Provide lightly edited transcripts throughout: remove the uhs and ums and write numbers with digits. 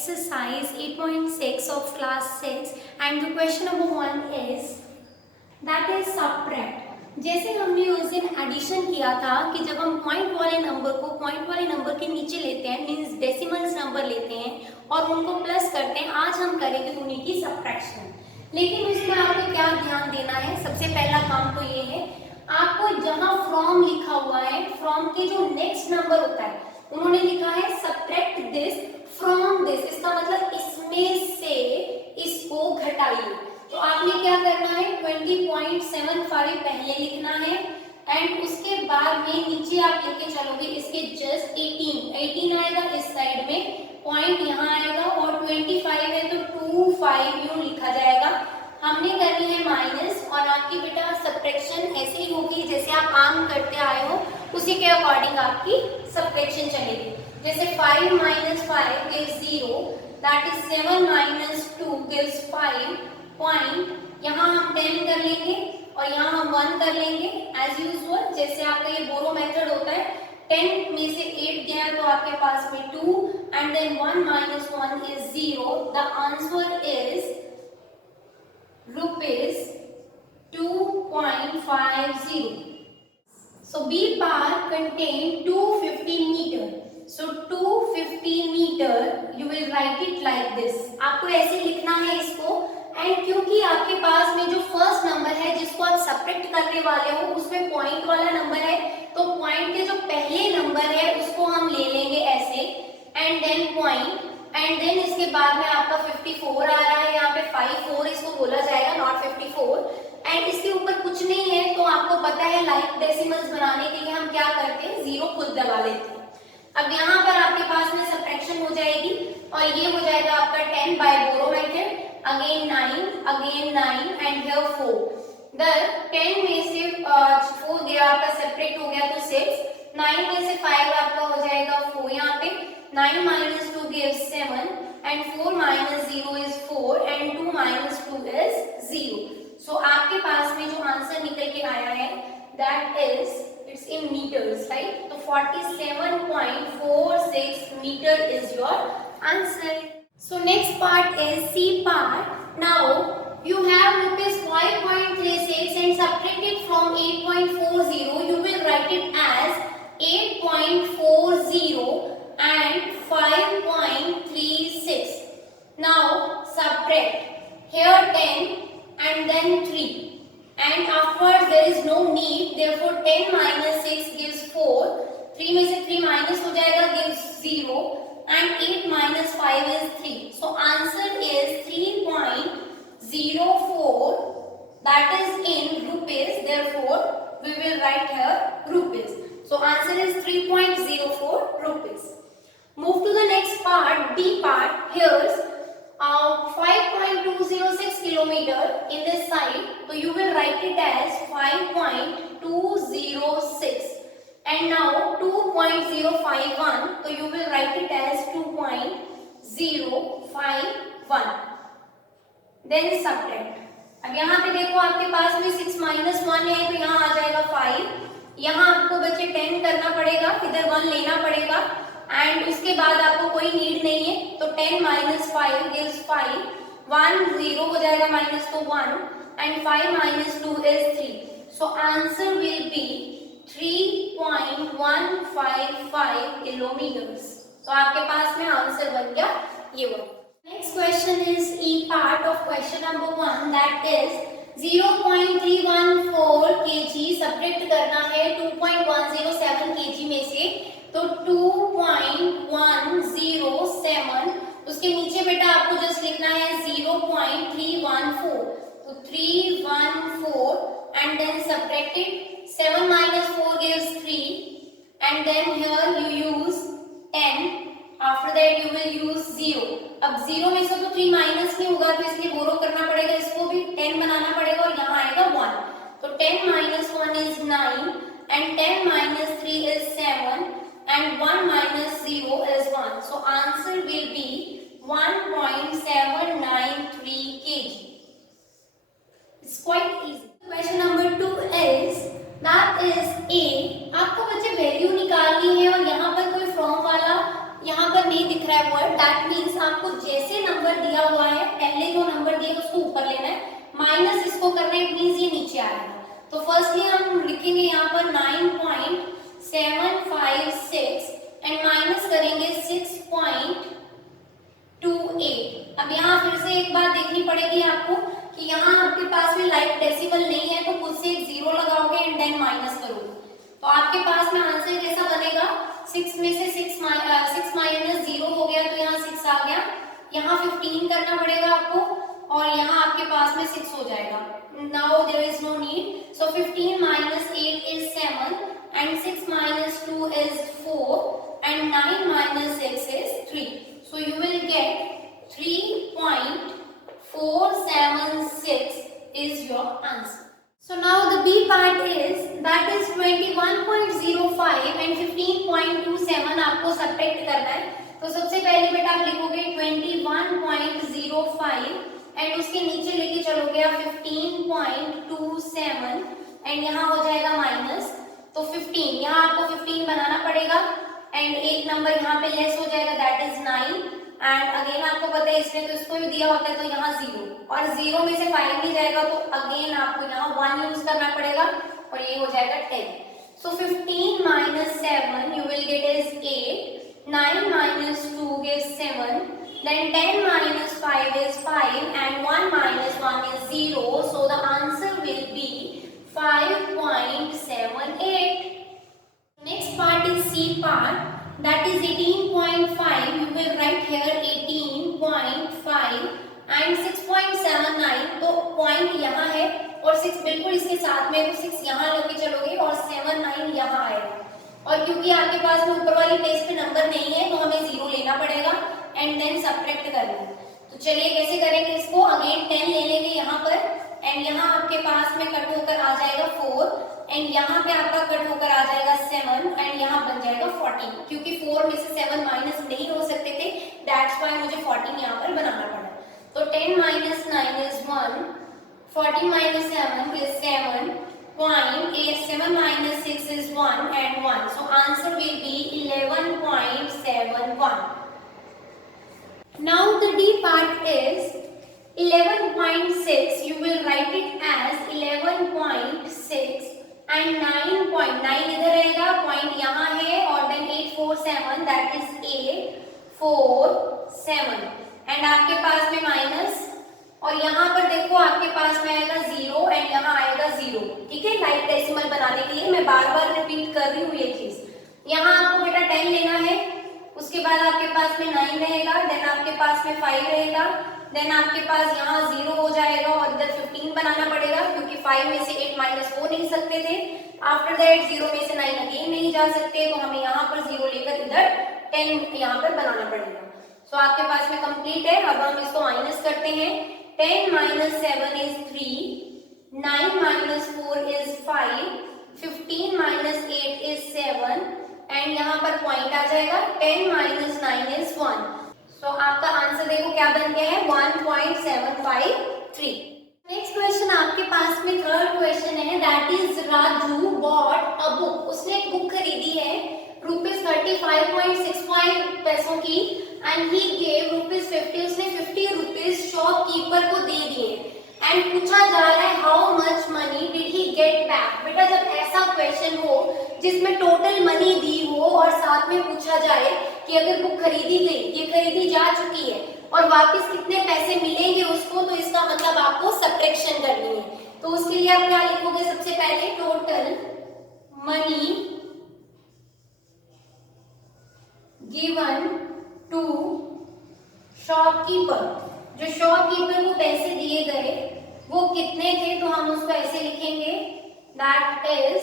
exercise 8.6 of class 6 and the question number 1 is that is subtract. जैसे हमने उस दिन एडिशन किया था कि जब हम पॉइंट वाले नंबर को पॉइंट वाले नंबर के नीचे लेते हैं मींस डेसिमल्स नंबर लेते हैं और उनको प्लस करते हैं, आज हम करेंगे उन्हीं की सब्ट्रैक्शन। लेकिन उसमें आपको क्या ध्यान देना है, सबसे पहला काम तो ये है आपको जहां फ्रॉम लिखा हुआ है फ्रॉम के जो नेक्स्ट नंबर होता है उन्होंने लिखा है सब्ट्रैक्ट दिस फ्रॉम दिस, इसका मतलब इसमें से इसको घटाइए। तो आपने क्या करना है 20.75 पहले लिखना है एंड उसके बाद में नीचे आप लेके चलोगे इसके जस्ट 18 आएगा इस साइड में, पॉइंट यहाँ आएगा और 25 है तो 25 यूं लिखा जाएगा। हमने करनी है माइनस और आपकी बेटा सब्ट्रैक्शन ऐसे ही होगी जैसे आप आम करते आए हो, उसी के अकॉर्डिंग आपकी सब्ट्रैक्शन चलेगी। जैसे 5 - 5 gives 0, that is 7 - 2 gives 5 point, यहाँ हम 10 कर लेंगे और यहाँ हम 1 कर लेंगे एज यूजुअल, जैसे आपका ये बोरो मेथड होता है। 10 में से 8 गया तो आपके पास में 2 and then 1 - 1 is 0, the answer is ₹2.50. So B part contain 250 meter. So 250 meter you will write it like this. आपको ऐसे लिखना है इसको एंड क्योंकि आपके पास में जो फर्स्ट नंबर है जिसको आप सब्ट्रैक्ट करने वाले हो उसमें पॉइंट वाला नंबर है, तो पॉइंट के जो पहले नंबर है उसको हम ले लेंगे ऐसे and then point and then इसके बाद में आपका 54 आ रहा है, यहाँ पे 54 इसको बोला जाएगा नॉट 54 एंड इसके ऊपर कुछ नहीं है। तो आपको पता है लाइक डेसिमल्स बनाने के लिए हम क्या करते हैं, जीरो खुद दबा लेते हैं। अब यहाँ पर आपके पास में सब्ट्रैक्शन हो जाएगी और ये हो जाएगा आपका 10 by borrow method, again 9 and here 4। The 10 में से 4 गया आपका सेपरेट हो गया तो 6, 9 में से 5 आपका हो जाएगा 4, यहाँ पे 9 - 2 gives 7 and 4 - 0 is 4 and 2 - 2 is 0. So आपके पास में जो आंसर निकल के आया है that is it's in meters, right? तो 47.46 meter is your answer. So next part is C part. Now you have ₹5.36 and subtract it from 8.40. You will write it as 8.40 and 5.36. Now subtract here 10 and then 3 and afterwards there is no need, therefore 10 - 6 gives 4, 3 में से 3 minus हो जाएगा gives 0 and 8 - 5 is 3. So answer is 3.04, that is in rupees, therefore we will write here rupees. So answer is 3.04 rupees. Move to the next part, D part. Here's 5.206 kilometer in this side, so you will write it as 5.206 and now 2.051, so you will write it as 2.051, then subtract. अब यहाँ पे देखो आपके पास में 6 - 1 है तो यहाँ आ जाएगा 5, यहाँ आपको बच्चे 10 करना पड़ेगा, इधर 1 लेना पड़ेगा एंड उसके बाद आपको कोई नीड नहीं है तो 10 - 5 gives 5, 1 0 हो जाएगा माइनस तो 1 and 5 - 2 is 3. So answer will be 3.155 kilometers. तो आपके पास में आंसर बन गया ये वाला। Next question is E part of question number 1, that is 0.314 kg subtract करना है 2.107 kg में से, तो 2.107 उसके नीचे बेटा आपको जस्ट लिखना है 0.314, तो 314 and then subtract it, 7 - 4 gives 3 and then here you use 10, after that you will use 0. अब 0 में से तो 3 माइनस नहीं होगा तो इसलिए बोरो करना पड़ेगा, इसको भी 10 बनाना पड़ेगा और यहाँ आएगा 1, तो 10 - 1 is 9 and 10 - 3 is 7 and 1 - 0 is 1. So answer will be 1.793 kg. It's quite easy. Question number 2 is that is A. आपको बच्चे वैल्यू निकालनी है और यहाँ पर कोई फ्रॉम वाला यहाँ पर नहीं दिख रहा है वर्ड, दैट मीन्स आपको जैसे नंबर दिया हुआ है, पहले जो नंबर दिया उसको ऊपर लेना है, माइनस इसको करना है, इट मींस ये नीचे आएगा। तो फर्स्टली हम लिखेंगे यहाँ पर 9.756 एंड माइनस करेंगे 6.28। अब यहाँ फिर से एक बात देखनी पड़ेगी आपको कि यहाँ आपके पास में लाइक डेसिमल नहीं है, तो खुद से एक जीरो लगाओगे एंड देन माइनस करोगे, तो आपके पास में आंसर कैसा बनेगा, 6 में से 6 माइनस 0 हो गया, तो यहाँ 6 आ गया, यहाँ 15 करना पड़ेगा आपको और यहाँ आपके पास में 6 हो जाएगा। Now there is no need, so 15 minus 8 is 7 and 6 minus 2 is 4 and 9 minus 6 is 3, so you will get 3.476 is your answer. So now the B part is, that is 21.05 and 15.27 आपको सब्ट्रैक्ट करना है। तो सबसे पहले बेटा आप लिखोगे 21.05 and उसके नीचे लेके चलोगे आप 15.27 एंड यहाँ हो जाएगा माइनस, तो 15 यहाँ आपको 15 बनाना पड़ेगा एंड एक नंबर यहाँ पे लेस हो जाएगा, दैट इज 9 एंड अगेन आपको पता है इसमें तो इसको भी दिया होता है, तो यहाँ 0 और 0 में से 5 नहीं जाएगा, तो अगेन आपको यहाँ 1 यूज करना पड़ेगा और ये हो जाएगा 10। सो 15 minus 7 you will gate is 8, 9 minus 2 gives 7, then 10 minus 5 is 5 and 1 minus 1 is 0, so the answer will be 5.78. Next part is C part, that is 18.5, you will write here 18.5 and 6.79, तो point यहाँ है और 6 बिल्कुल इसके साथ में, तो 6 यहाँ लेके चलोगे और 79 यहाँ आएगा, और क्योंकि आपके पास में ऊपर वाली प्लेस पे नंबर नहीं है तो हमें 0 लेना पड़ेगा एंड देन सब्ट्रैक्ट करना है। तो चलिए कैसे करेंगे इसको, अगेन 10 ले लेंगे यहाँ पर एंड यहाँ आपके पास में कट होकर आ जाएगा 4 एंड यहाँ पे आपका कट होकर आ जाएगा 7 एंड यहाँ बन जाएगा 14, क्योंकि 4 में से 7 माइनस नहीं हो सकते थे, दैट्स व्हाई मुझे 14 यहाँ पर बनाना पड़ा। तो 10 minus 9 is 1, 14 minus 7 is 7, 7 minus 6 is 1 and 1, so answer will be 11.71. Now the D part is 11.6, you will write it as 11.6 and 9.9 इधर रहेगा, पॉइंट यहाँ है और then 847, that is 847 एंड आपके पास में माइनस और यहाँ पर देखो आपके पास में आएगा 0 एंड यहाँ आएगा 0, ठीक है, लाइक डेसिमल बनाने के लिए मैं बार बार रिपीट कर रही हूँ ये चीज। यहाँ आपको बेटा 10 लेना है, उसके बाद आपके पास में 9 रहेगा, देन आपके पास में 5 रहेगा, देन आपके पास यहाँ 0 हो जाएगा और इधर 15 बनाना पड़ेगा, क्योंकि 5 में से 8 माइनस हो नहीं सकते थे, आफ्टर दैट 0 में से 9 अगेन नहीं जा सकते, तो हमें यहाँ पर 0 लेकर इधर 10 यहाँ पर बनाना पड़ेगा। तो आपके पास में कंप्लीट है, अब हम इसको माइनस करते हैं, 10 minus 7 is 3, 9 minus 4 is 5, 15 minus 8 is 7 and यहाँ पर पॉइंट आ जाएगा, 10 minus 9 is 1, सो आपका आंसर देखो क्या बन गया है 1.753। नेक्स्ट क्वेश्चन आपके पास में थर्ड क्वेश्चन है, that is Raju bought a book, उसने एक बुक खरीदी है ₹35.65 पैसों की एंड ही गेव ₹50, उसने 50 रुपीज शॉपकीपर को दे दिए एंड पूछा जा रहा है how much money did he get back. बेटा जब ऐसा क्वेश्चन हो जिसमें टोटल मनी दी हो और साथ में पूछा जाए कि अगर बुक खरीदी गई, ये खरीदी जा चुकी है और वापस कितने पैसे मिलेंगे उसको, तो इसका मतलब आपको सब्ट्रैक्शन करनी है। तो उसके लिए आप क्या लिखोगे, सबसे पहले total money given to shopkeeper, जो शॉपकीपर को पैसे दिए गए वो कितने थे, तो हम उसको ऐसे लिखेंगे दैट इज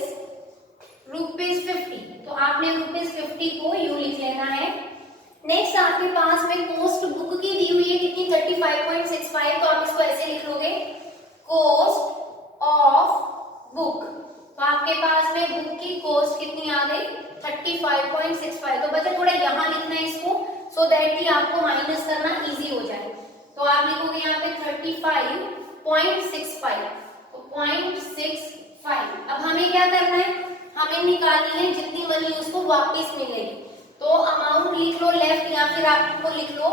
₹50, तो आपने ₹50 को यू लिख लेना है। नेक्स्ट आपके पास में कॉस्ट बुक की दी हुई है कितनी 35.65, तो आप इसको ऐसे लिख लोगे कॉस्ट ऑफ बुक, तो आपके पास में बुक की कॉस्ट कितनी आ गई 35.65, तो बच्चा थोड़ा यहाँ लिखना है इसको सो दैट कि आपको माइनस करना इजी हो जाए। तो आप लिखोगे यहाँ पे 35.65, तो 0.65। अब हमें क्या करना है, हमें निकालनी है जितनी मनी उसको वापस मिलेगी, तो अमाउंट लिख लो लेफ्ट या फिर आपको लिख लो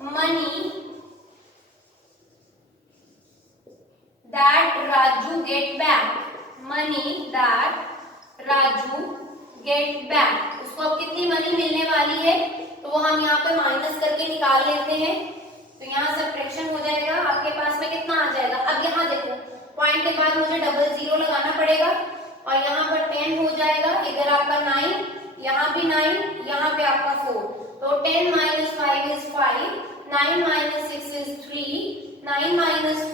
money that Raju get back, money that Raju get back, उसको अब कितनी मनी मिलने वाली है तो वो हम यहाँ पे माइनस करके निकाल लेते हैं। तो यहाँ सब्ट्रैक्शन हो जाएगा, आपके पास में कितना आ जाएगा। अब यहाँ देखो पॉइंट के बाद मुझे डबल जीरो लगाना पड़ेगा और यहाँ पर 10 हो जाएगा, इधर आपका 9, यहाँ भी 9, यहाँ पे आपका 4, तो 10 - 5 is 5, 9 - 6 is 3, 9 -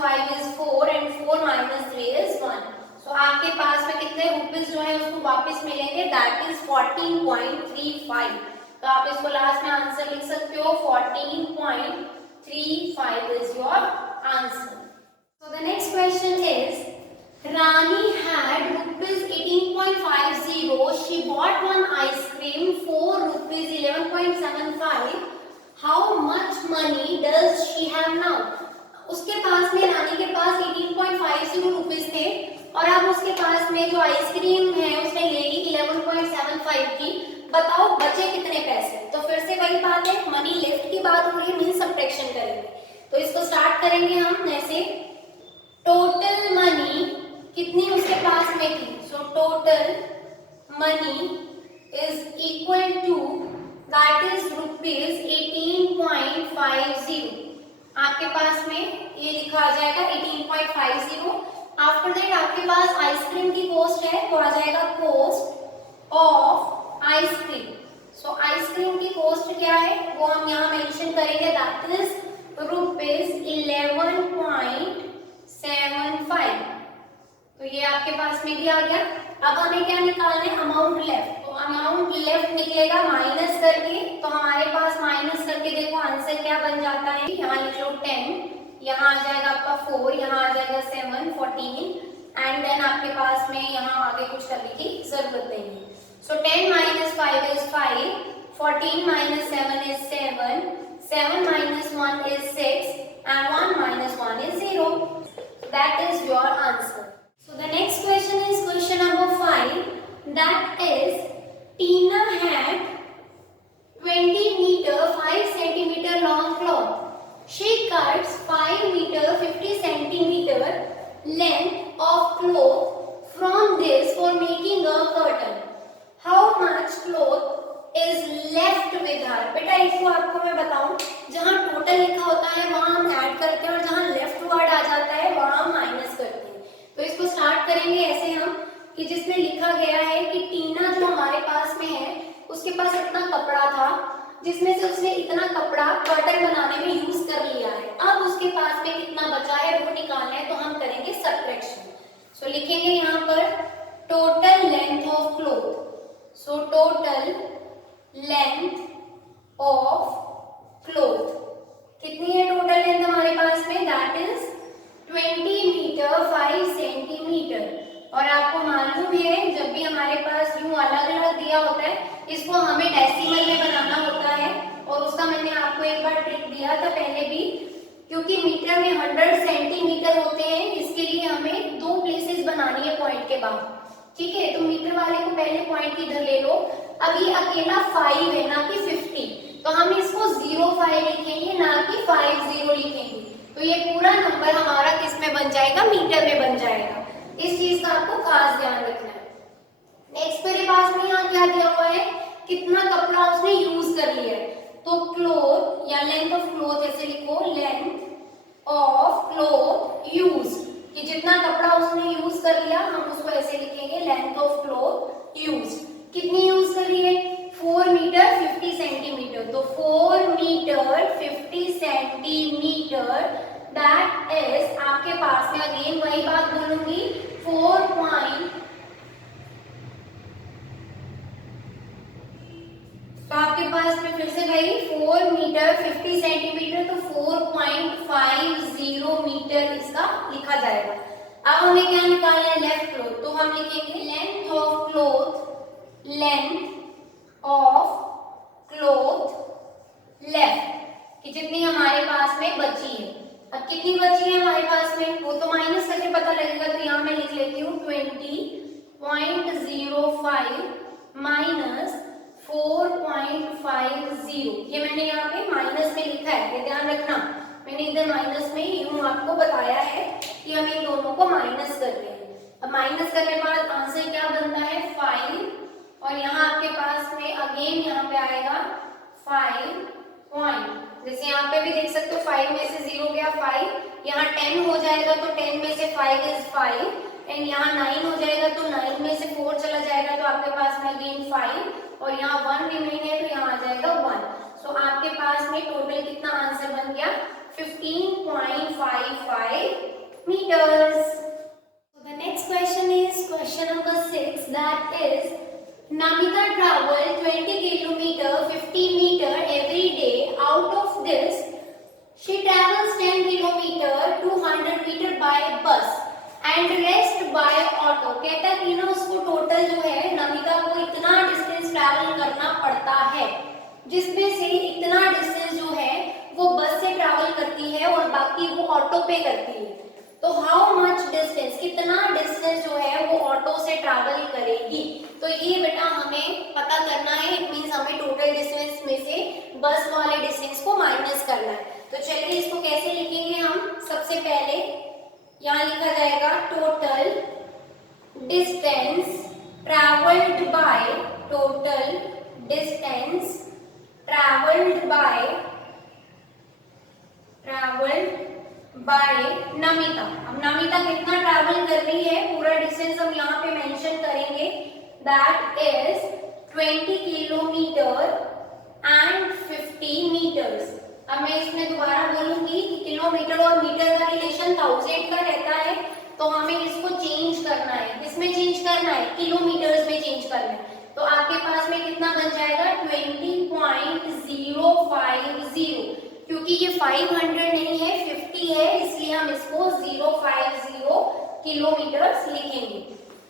5 is 4 and 4 - 3 is 1। तो आपके पास में कितने रुपीस जो है उसको वापस मिलेंगे, दैट इज 14.35। तो आप इसको लास्ट में आंसर लिख सकते हो, 14.35 is your answer। So the next question is, Rani had rupees 18.50. She bought one ice cream for rupees 11.75. How much money does she have now? उसके पास में, रानी के पास 18.50 रुपीस थे और अब उसके पास में जो आइसक्रीम है उसने ले ली 11.75 की। बताओ बचे कितने पैसे। तो फिर से वही बात है, मनी लेफ्ट की बात हो रही है, मीन सब्ट्रैक्शन करेंगे। तो इसको स्टार्ट करेंगे हम ऐसे, टोटल मनी कितनी उसके पास में थी। So total money is equal to that is rupees 18.50। आपके पास में ये लिखा आ जाएगा 18.50। आफ्टर दैट आपके पास आइसक्रीम की कॉस्ट है, वो आ जाएगा cost of ice cream. So ice cream की कॉस्ट क्या है वो हम यहाँ मेंशन करेंगे, दैट इज रुपीज 11.75। तो ये आपके पास में भी आ गया। अब हमें क्या निकालना है, अमाउंट लेफ्ट। तो अमाउंट लेफ्ट निकलेगा माइनस करके, तो हमारे पास माइनस करके देखो आंसर क्या बन जाता है। यहाँ लिख लो 10, यहाँ आ जाएगा आपका 4, यहाँ आ जाएगा 7, 14 एंड देन आपके पास में यहाँ आगे कुछ करने की जरूरत नहीं है। सो 10 - 5 is 5, 14 - 7 is 7, 7 - 1 is 6 and 1 - 1 is 0. That is your answer. So the next question is question number 5. That is, Tina had 20 meter 5 centimeter long cloth. She cuts 5 meter 50 centimeter length of cloth from this for making a curtain. How much cloth is left with her? बेटा इसको आपको मैं बताऊं, जहाँ total लिखा होता है वहाँ हम ऐड करते हैं और जहाँ लेफ्ट वर्ड आ जाता है वहाँ हम माइनस करते हैं। तो इसको स्टार्ट करेंगे ऐसे हम कि जिसमें लिखा गया है कि टीना जो हमारे पास में है उसके पास इतना कपड़ा था जिसमें से उसने इतना कपड़ा कर्टन बनाने में यूज कर लिया है। अब उसके पास में कितना बचा है वो निकालना है, तो हम करेंगे सब्ट्रैक्शन। सो लिखेंगे यहाँ पर total length of cloth. So total length of cloth कितनी है, टोटल लेंथ हमारे पास में दैट इज 20 मीटर 5 सेंटीमीटर। और आपको मालूम है जब भी हमारे पास यूं अलग अलग दिया होता है इसको हमें डेसिमल में बनाना होता है, और उसका मैंने आपको एक बार ट्रिक दिया था पहले भी, क्योंकि मीटर में 100 सेंटीमीटर होते हैं, इसके लिए हमें 2 प्लेसेस बनानी है पॉइंट के बाद। ठीक है, तो मीटर वाले को पहले पॉइंट इधर ले लो। अब ये अकेला 5 है ना कि 50, तो हम इसको 05 लिखेंगे ना कि 50 लिखेंगे। तो ये पूरा नंबर हमारा किस में बन जाएगा, मीटर में बन जाएगा। इस चीज का आपको खास ध्यान रखना है। नेक्स्ट मेरे पास में यहाँ क्या दिया हुआ है, कितना कपड़ा उसने यूज कर लिया है। तो क्लोथ या लेंथ ऑफ क्लोथ ऐसे लिखो, लेंथ ऑफ क्लोथ यूज, कि जितना कपड़ा उसने यूज कर लिया हम उसको ऐसे लिखेंगे लेंथ ऑफ क्लोथ यूज। कितनी यूज कर रही है, 4 मीटर 50 सेंटीमीटर। तो 4 मीटर 50 सेंटीमीटर दैट इज आपके पास में, अगेन वही बात बोलूंगी, 4 तो आपके पास में फिर से भाई 4 मीटर 50 सेंटीमीटर, तो 4.50 मीटर इसका लिखा जाएगा। अब हमें क्या निकालना है, लेफ्ट क्लोथ। तो हम लिखेंगे length of cloth, length of cloth left, कि जितनी हमारे पास में बची है। अब कितनी बची है हमारे पास में वो तो माइनस करके पता लगेगा, तो यहाँ मैं लिख लेती हूँ 20.05 माइनस 4.50। ये मैंने यहाँ पे माइनस में लिखा है है, ये ध्यान रखना। मैंने इधर माइनस में यूं आपको बताया है कि हम इन दोनों को माइनस कर रहे हैं। अब माइनस करने के बाद आंसर क्या बनता है 5, और यहाँ आपके पास में अगेन यहाँ पे आएगा 5 पॉइंट। जैसे यहाँ पे भी देख सकते हो 5 में से 0 गया 5, यहाँ 10 हो जाएगा तो 10 में से 5 इज 5, एंड यहाँ 9 हो जाएगा तो 9 में से 4 चला जाएगा तो आपके पास में अगेन 5, और यहाँ 1 रिमेन है तो यहाँ आ जाएगा 1। सो आपके पास में टोटल कितना आंसर बन गया 15.55 meters. So the next question is question number 6, that is Namita traveled 20 kilometer 50 meter every day. Out of this she travels 10 kilometer 200 meter by bus and rest by auto. कहता कि ना उसको total जो है नमिता को इतना डिस्टेंस ट्रैवल करना पड़ता है, जिसमें से इतना डिस्टेंस जो है वो बस से ट्रैवल करती है और बाकी वो ऑटो पे करती है। तो हाउ मच डिस्टेंस, कितना डिस्टेंस जो है वो ऑटो से ट्रैवल करेगी। तो ये बेटा हमें पता करना है, इट मींस हमें टोटल डिस्टेंस में से बस वाले डिस्टेंस को माइनस करना है। तो चलिए इसको कैसे लिखेंगे हम। सबसे पहले यहाँ लिखा जाएगा total distance travelled bye, total distance travelled bye Namita. अब नमिता कितना ट्रैवल कर रही है, पूरा डिस्टेंस हम यहाँ पे मेंशन करेंगे, that is 20 kilometre and 50 metres. अब मैं इसमें दोबारा बोलूंगी कि किलोमीटर और मीटर का रिलेशन 1000 का रहता है, तो हमें इसको चेंज करना है। किसमें चेंज करना है, किलोमीटर्स में चेंज करना है। तो आपके पास में कितना बन जाएगा 20.050, क्योंकि ये 500 नहीं है 50 है, इसलिए हम इसको 050 किलोमीटर्स लिखेंगे।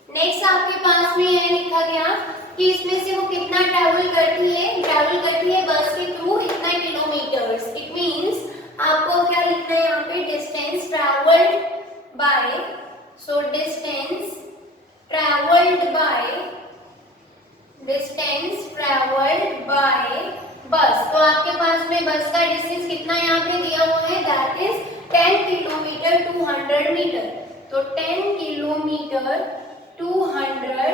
नेक्स्ट आपके पास में है लिखा गया कि इसमें से वो कितना ट्रैवल करती है बस के थ्रू इतना किलोमीटर्स। इट मींस आपको क्या लिखना है यहाँ पे, distance travelled bye, so distance travelled bye बस। तो आपके पास में बस का डिस्टेंस कितना यहाँ पे दिया हुआ है, दैट इज 10 किलोमीटर 200 मीटर। तो 10 किलोमीटर 200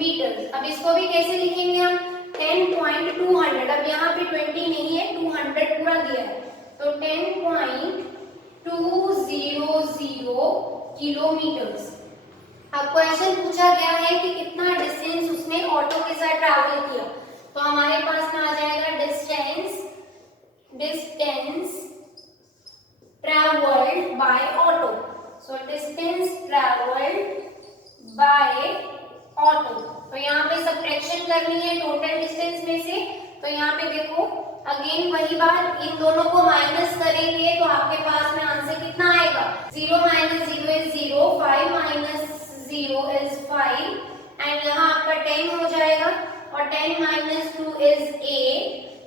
मीटर। अब इसको भी कैसे लिखेंगे हम, 10.200। अब यहाँ पे 20 नहीं है, 200 पूरा दिया है, तो 10.200 किलोमीटर्स। अब क्वेश्चन पूछा गया है कि कितना डिस्टेंस उसने ऑटो के साथ ट्रैवल किया। तो हमारे पास में आ जाएगा distance travelled bye auto. So distance travelled bye auto. तो यहाँ पे सब्ट्रैक्शन करनी है टोटल डिस्टेंस में से। तो यहाँ पे देखो अगेन वही बात, इन दोनों को माइनस करेंगे तो आपके पास में आंसर कितना आएगा, 0 - 0 इज 0, 5 - 0 इज 5, एंड यहाँ आपका 10 हो जाएगा, और 10 - 2 इज 8,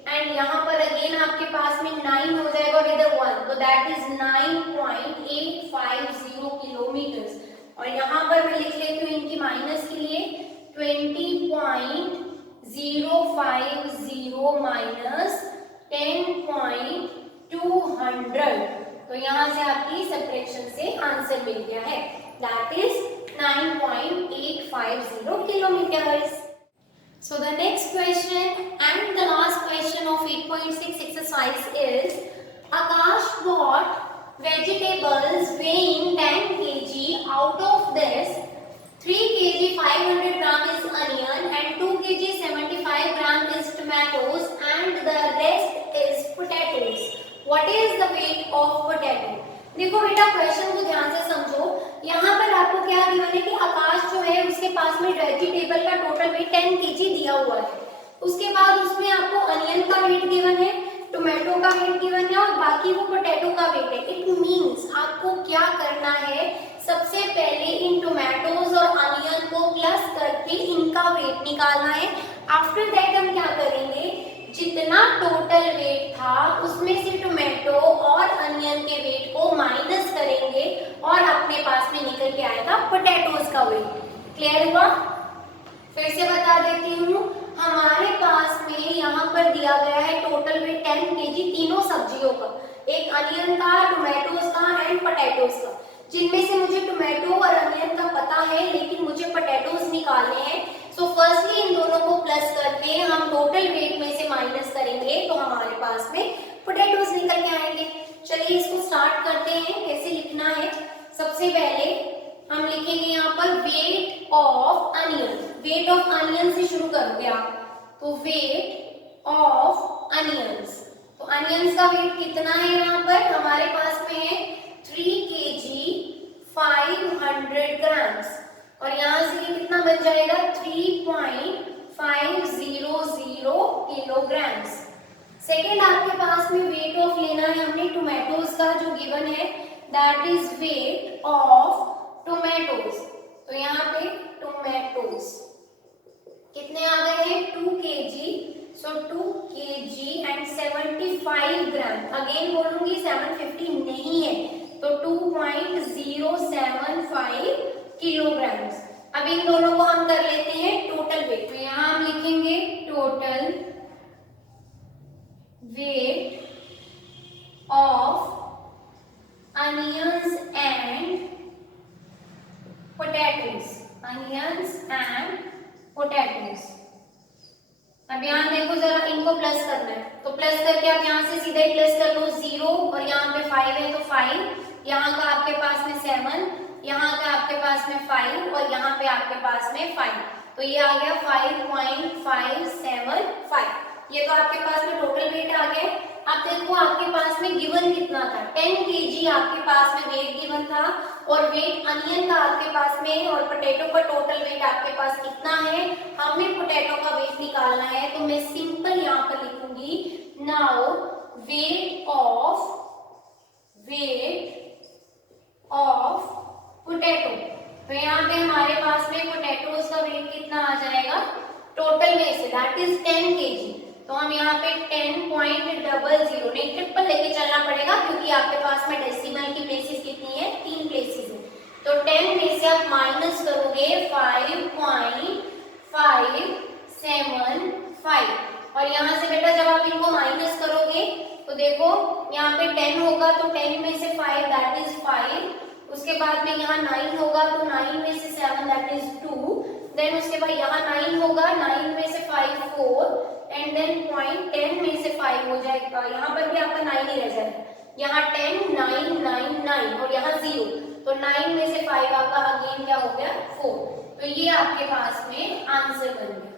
एंड यहाँ पर अगेन आपके पास में 9 हो जाएगा और इधर 1, तो दैट इज 9.850 किलोमीटर्स। और यहाँ पर मैं लिख लेती हूँ इनकी माइनस के लिए 20.050 माइनस 10.200। तो यहाँ से आपकी सब्ट्रैक्शन से आंसर मिल गया है, that is 9.850 kilometers. So the next question and the last question of 8.6 exercise is Akash bought vegetables weighing 10 kg. Out of this 3 kg 500 gram is onion and 2 kg 75 gram is tomatoes and the rest is potatoes. What is the weight of potato? देखो बेटा question को ध्यान से समझो। यहाँ पर आपको क्या गिवन है कि आकाश जो है उसके पास में वेजिटेबल का टोटल वेट 10 kg दिया हुआ है। उसके बाद उसमें आपको अनियन का वेट गिवन है, टोमेटो का वेट गिवन है और बाकी वो पोटैटो का वेट है। इट मींस आपको क्या करना है, सबसे पहले इन टोमेटोज और अनियन को प्लस करके इनका वेट निकालना है। आफ्टर दैट हम क्या करेंगे, जितना टोटल वेट था उसमें से टोमेटो और अनियन के वेट को माइनस करेंगे और अपने पास में निकल के आएगा पोटैटोज का वेट। क्लियर हुआ? फिर से बता देती हूँ, हमारे पास में यहाँ पर दिया गया है टोटल वेट 10 kg तीनों सब्जियों का, एक अनियन का, टोमेटोज का एंड पोटैटोज का, जिनमें से मुझे टोमेटो और अनियन का पता है लेकिन मुझे पोटैटोज निकालने हैं। सो फर्स्टली इन दोनों को प्लस करके हम टोटल वेट में से माइनस करेंगे तो हमारे पास में पोटैटोज निकल के आएंगे। चलिए इसको स्टार्ट करते हैं, कैसे लिखना है। सबसे पहले हम लिखेंगे यहाँ पर weight of onion, weight of onion से शुरू करोगे आप, तो वेट ऑफ अनियंस, तो अनियंस का वेट कितना है यहाँ पर हमारे पास में है 3 kg 500 grams, और यहाँ से ये कितना बन जाएगा 3.500 kilograms। सेकेंड आपके पास में वेट ऑफ लेना है हमने टोमेटोज का, जो गिवन है that is weight of tomatoes, तो यहाँ पे टोमेटोज कितने आ गए हैं 2 kg, so 2 kg and 75 gram, again बोलूंगी 750 नहीं है, तो 2.075 किलोग्राम्स। अब इन दोनों को हम कर लेते हैं टोटल वेट, तो यहाँ हम लिखेंगे total weight of onions and potatoes, onions and potatoes। अब यहाँ देखो जरा इनको प्लस करना है, तो प्लस करके आप यहाँ से सीधा ही प्लस कर लो 0, और यहाँ पे 5 है तो 5, यहाँ का आपके पास में 7, यहाँ का आपके पास में 5 और यहाँ पे आपके पास में 5, तो ये आ गया 5.575। ये तो आपके पास में टोटल वेट आ गया। अब देखो आपके पास में गिवन कितना था 10 kg आपके पास में वेट गिवन था, और वेट अनियन का आपके पास में और पोटैटो का टोटल वेट आपके पास कितना है, हमें पोटैटो का वेट निकालना है, तो मैं सिंपल यहाँ पर लिखूंगी नाउ वेट ऑफ पोटैटो, तो यहाँ पे हमारे पास में पोटैटोज का वेट कितना आ जाएगा टोटल में से दैट इज 10 kg, तो हम यहाँ पे 10.00 नहीं ट्रिपल लेके चलना पड़ेगा क्योंकि आपके पास में डेसिमल की प्लेसेस कितनी है 3 प्लेसेस है, तो 10 में से आप माइनस करोगे 5.575, और यहाँ से बेटा जब आप इनको माइनस करोगे तो देखो यहाँ पे 10 होगा तो 10 में से 5 दैट इज 5, उसके बाद में यहाँ 9 होगा तो 9 में से 7 दैट इज 2, देन उसके बाद यहाँ 9 होगा, 9 में से 5 4, एंड देन पॉइंट 10 में से 5 हो जाएगा, यहाँ पर भी आपका 9 ही रह जाएगा, यहाँ 10 9 9 9 और यहाँ 0, तो 9 में से 5 आपका अगेन क्या हो गया 4, तो ये आपके पास में आंसर बन गया।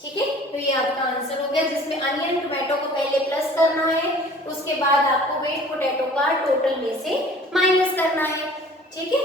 ठीक है, तो ये आपका आंसर हो गया जिसमें अनियन टोमेटो को पहले प्लस करना है, उसके बाद आपको वेट पोटैटो का टोटल में से माइनस करना है। ठीक है।